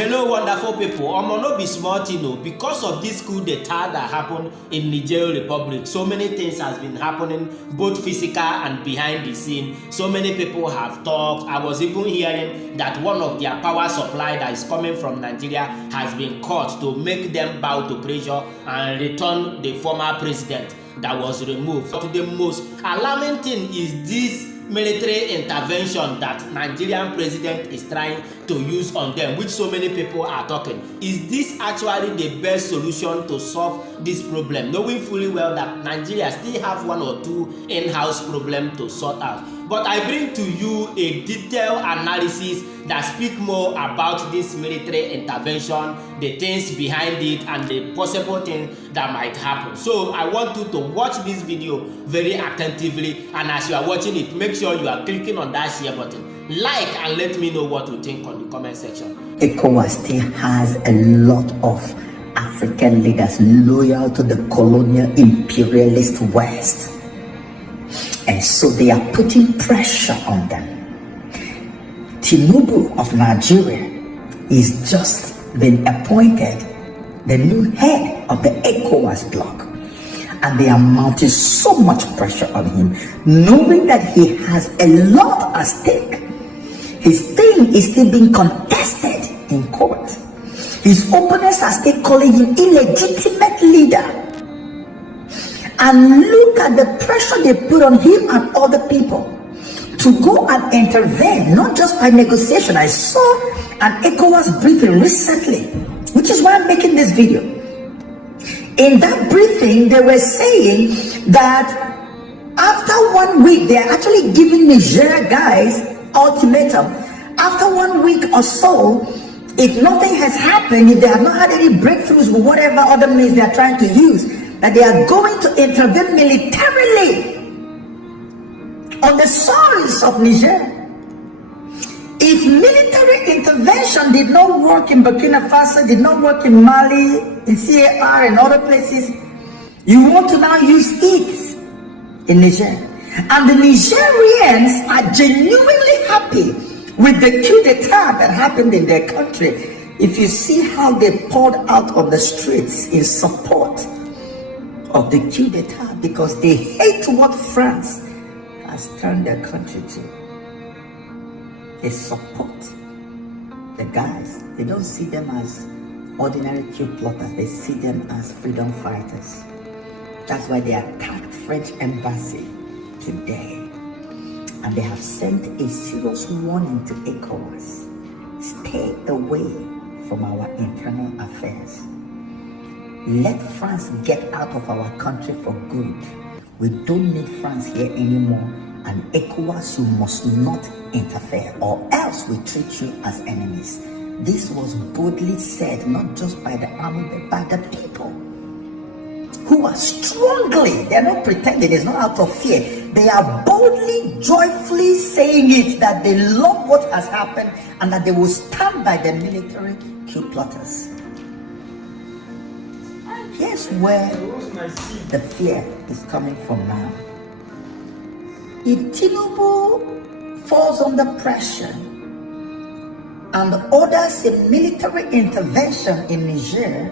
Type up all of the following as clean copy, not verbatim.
Hello wonderful people, no be small thing because of this coup d'etat that happened in Niger Republic. So many things has been happening both physical and behind the scene. So many people have talked. I was even hearing that one of their power supply that is coming from Nigeria has been cut to make them bow to pressure and return the former president that was removed. But the most alarming thing is this military intervention that Nigerian president is trying to use on them, which so many people are talking. Is this actually the best solution to solve this problem, knowing fully well that Nigeria still have one or two in-house problems to sort out? But I bring to you a detailed analysis that speak more about this military intervention, the things behind it, and the possible things that might happen. So I want you to watch this video very attentively, and as you are watching it, make sure you are clicking on that share button, like, and let me know what you think on the comment section. ECOWAS still has a lot of African leaders loyal to the colonial imperialist West. And so they are putting pressure on them. Tinubu of Nigeria is just been appointed the new head of the ECOWAS bloc. And they are mounting so much pressure on him, knowing that he has a lot at stake. His thing is still being contested in court. His opponents are still calling him illegitimate leader. And look at the pressure they put on him and other people to go and intervene, not just by negotiation. I saw an ECOWAS briefing recently, which is why I'm making this video. In that briefing, they were saying that after 1 week, they are actually giving Niger guys ultimatum. After 1 week or so, if nothing has happened, if they have not had any breakthroughs with whatever other means they are trying to use, that they are going to intervene militarily on the soils of Niger. If military intervention did not work in Burkina Faso, did not work in Mali, in CAR and other places, you want to now use it in Niger. And the Nigerians are genuinely happy with the coup d'etat that happened in their country. If you see how they poured out on the streets in support of the coup d'etat, because they hate what France has turned their country to. They support the guys. They don't see them as ordinary coup plotters. They see them as freedom fighters. That's why they attacked French embassy today. And they have sent a serious warning to ECOWAS. Stay away from our internal affairs. Let France get out of our country for good. We don't need France here anymore. And ECOWAS, you must not interfere, or else we treat you as enemies. This was boldly said, not just by the army, but by the people, who are strongly, they're not pretending, it's not out of fear. They are boldly, joyfully saying it, that they love what has happened and that they will stand by the military coup plotters. Here's where the fear is coming from now. If Tinubu falls under pressure and orders a military intervention in Niger,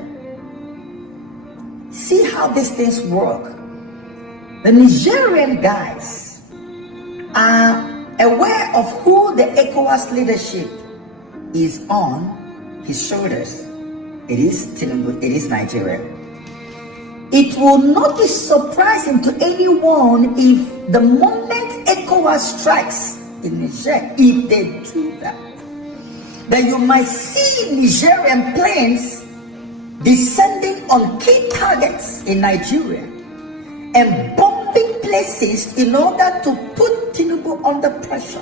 see how these things work. The Nigerian guys are aware of who the ECOWAS leadership is on his shoulders. It is Tinubu, it is Nigeria. It will not be surprising to anyone if the moment ECOWAS strikes in Niger, if they do that, that you might see Nigerian planes descending on key targets in Nigeria and bombing places in order to put Tinubu under pressure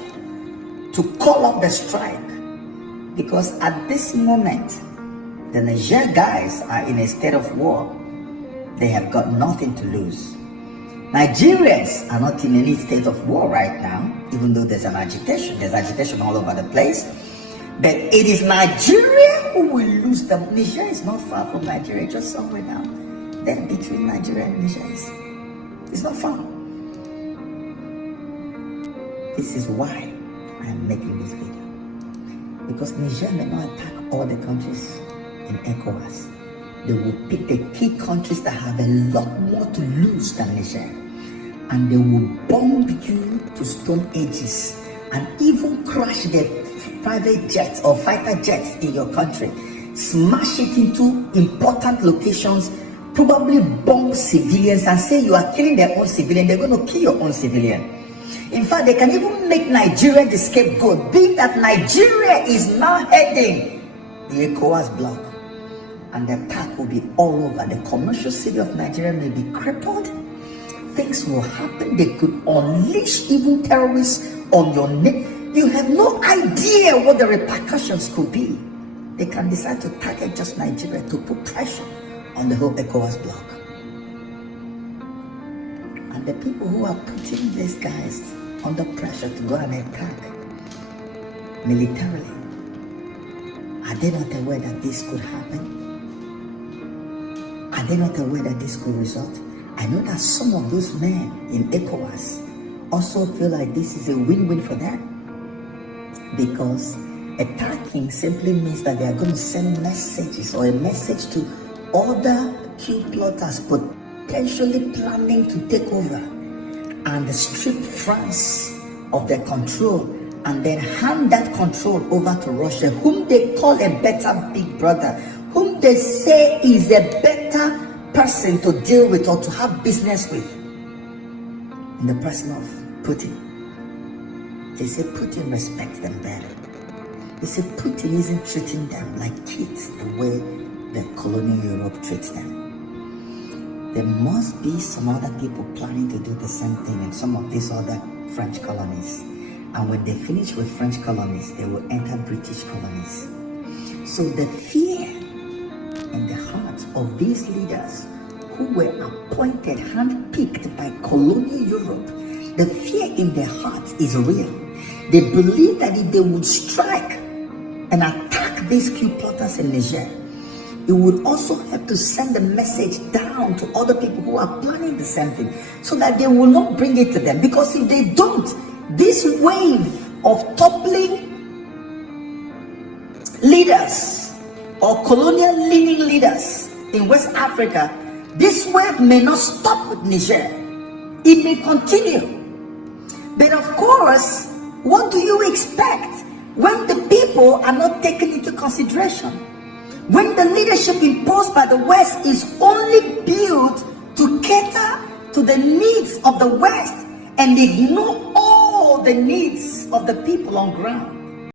to call off the strike. Because at this moment, the Niger guys are in a state of war. They have got nothing to lose. Nigerians are not in any state of war right now, even though there's an agitation. There's agitation all over the place. But it is Nigeria who will lose them. Niger is not far from Nigeria, just somewhere down there between Nigeria and Niger. It's not far. This is why I am making this video. Because Niger may not attack all the countries in ECOWAS. They will pick the key countries that have a lot more to lose than Niger. And they will bomb you to stone ages and even crash the private jets or fighter jets in your country. Smash it into important locations, probably bomb civilians and say you are killing their own civilian. They're going to kill your own civilian. In fact, they can even make Nigeria the scapegoat, being that Nigeria is now heading the ECOWAS bloc. And the attack will be all over. The commercial city of Nigeria may be crippled. Things will happen. They could unleash even terrorists on your neck. You have no idea what the repercussions could be. They can decide to target just Nigeria to put pressure on the whole ECOWAS bloc. And the people who are putting these guys under pressure to go and attack militarily, are they not aware that this could happen? Are they not aware that this could result? I know that some of those men in ECOWAS also feel like this is a win-win for them, because attacking simply means that they are going to send messages or a message to other coup plotters potentially planning to take over and strip France of their control and then hand that control over to Russia, whom they call a better big brother, whom they say is a better person to deal with or to have business with, in the person of Putin. They say Putin respects them better. They say Putin isn't treating them like kids the way the colonial Europe treats them. There must be some other people planning to do the same thing in some of these other French colonies. And when they finish with French colonies, they will enter British colonies. So the fear in the hearts of these leaders who were appointed, handpicked by colonial Europe, the fear in their hearts is real. They believe that if they would strike and attack these coup plotters in Niger, it would also have to send a message down to other people who are planning the same thing, so that they will not bring it to them. Because if they don't, this wave of toppling leaders or colonial leaning leaders in West Africa, this wave may not stop with Niger. It may continue. But of course, what do you expect when the people are not taken into consideration? When the leadership imposed by the West is only built to cater to the needs of the West and ignore all the needs of the people on ground?